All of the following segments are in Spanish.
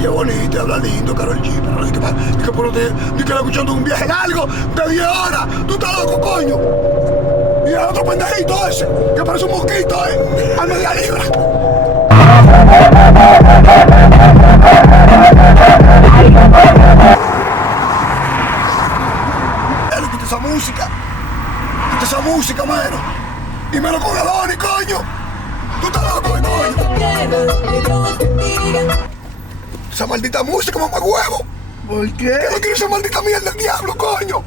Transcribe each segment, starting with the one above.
Y es bonito, y habla lindo, Karol G. Pero di que la escuchando un viaje largo de 10 horas. Tú estás loco, coño. Y el otro pendejito ese, que parece un mosquito, al media libra. Quita esa música. Quita esa música, mano. Y me lo con Adoni, coño. Tú estás loco, coño. Esa maldita música, mamá huevo. ¿Por qué? Que no quiero esa maldita mierda del diablo, coño.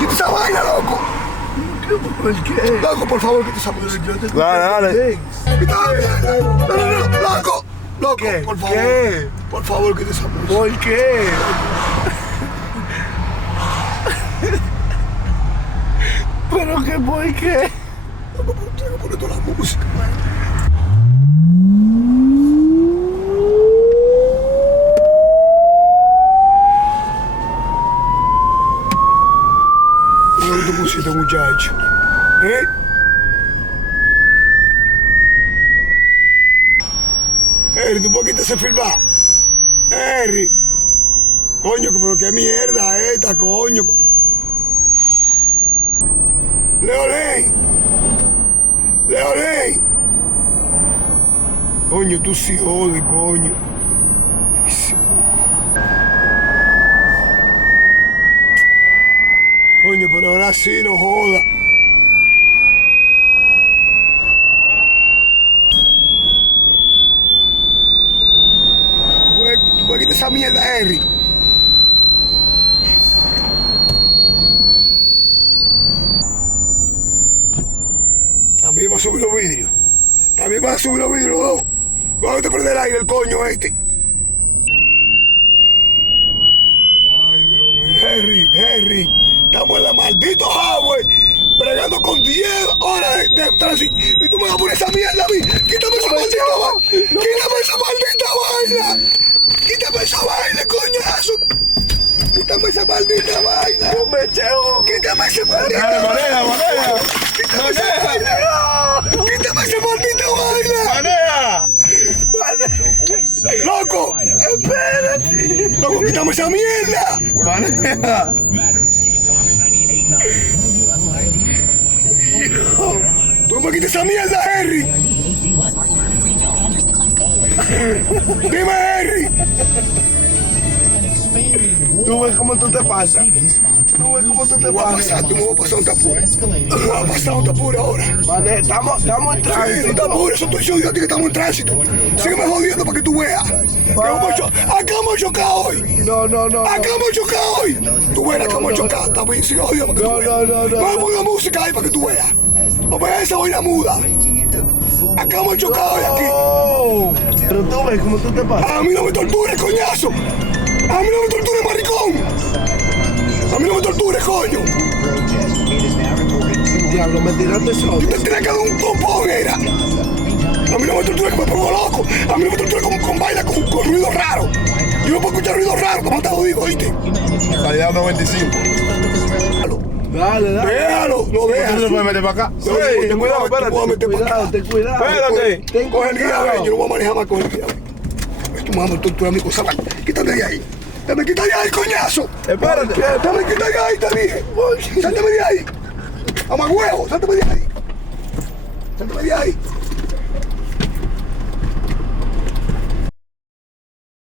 Quita esa vaina, loco. ¿Por qué? Loco, por favor, quita esa música. Dale. Quita la mierda. No, loco. Loco, ¿Qué? por favor. ¿Qué? Por favor, quita esa música. ¿Por qué? ¿Pero qué? ¿Por qué? Loco, tengo que poner toda la música, man. ¿Dónde tú pusiste, muchacho? Harry, ¿tú puedes quitar ese filmar? Harry. Coño, pero qué mierda esta, coño. Leolén. Coño, tú sí jodes, coño. Coño, pero ahora sí, no joda. Tú puedes quitar esa mierda, Harry. También va a subir los vidrios. También va a subir los vidrios, dos. Vamos a perder el aire, el coño este. Ay, Dios mío. Harry. Estamos en la maldita highway, bregando con 10 horas de tránsito. Y tú me vas a poner esa mierda a mí. Quítame esa maldita vaina. Quítame esa maldita vaina. Quítame esa vaina, coñazo. Quítame esa maldita vaina. No me cheo. Quítame esa maldita vaina. Maneja. Quítame esa vaina. Quítame esa maldita vaina. Maneja. Loco. Espérate. Loco, quítame esa mierda. Maneja. Tú me quitas esa mierda, Harry. Dime, Harry. Tú ves cómo tú te pasas. Tú ves cómo tú te pasas. Tú me vas a pasar un tapuro. Tú me vas a pasar un tapuro ahora. Vale, estamos en Sí, no tránsito. te apures, eso estoy yo que estamos en tránsito. Sígueme jodiendo para que tú veas. Acá hemos chocado hoy. No. Acá hemos chocado hoy. Tú verás que hemos chocado. Está bien, sigue jodiendo para que tú veas. Vamos a poner música ahí para que tú veas. No veas esa vaina muda. Acá hemos chocado hoy aquí. Oh, pero tú ves cómo tú te pasas. A mí no me tortures, coñazo. A mí no me tortures, maricón. A mí no me tortures, coño. Diablo, me tiraste solo. Tú te tienes que dar un pompón, era. A mí no me tortura que me pongo loco. A mí no me tortura con baila, con ruido raro. Yo no puedo escuchar ruido raro, como te lo digo, ¿oíste? Salida 95. Dale. Déjalo, no ¿Tú déjalo. se puede meter para acá? Ey, ten cuidado, espérate. ten cuidado. Espérate. Ten Coge el guía, cuidado. yo no voy a manejar más con el guía. Tu mamá tortura a mi cosa. Quítate de ahí. Dame, quítate de ahí, coñazo. Espérate. Dame, quítate de ahí, te dije. Sáltame de ahí. Mamá huevo, sáltame de ahí. Sáltame de ahí.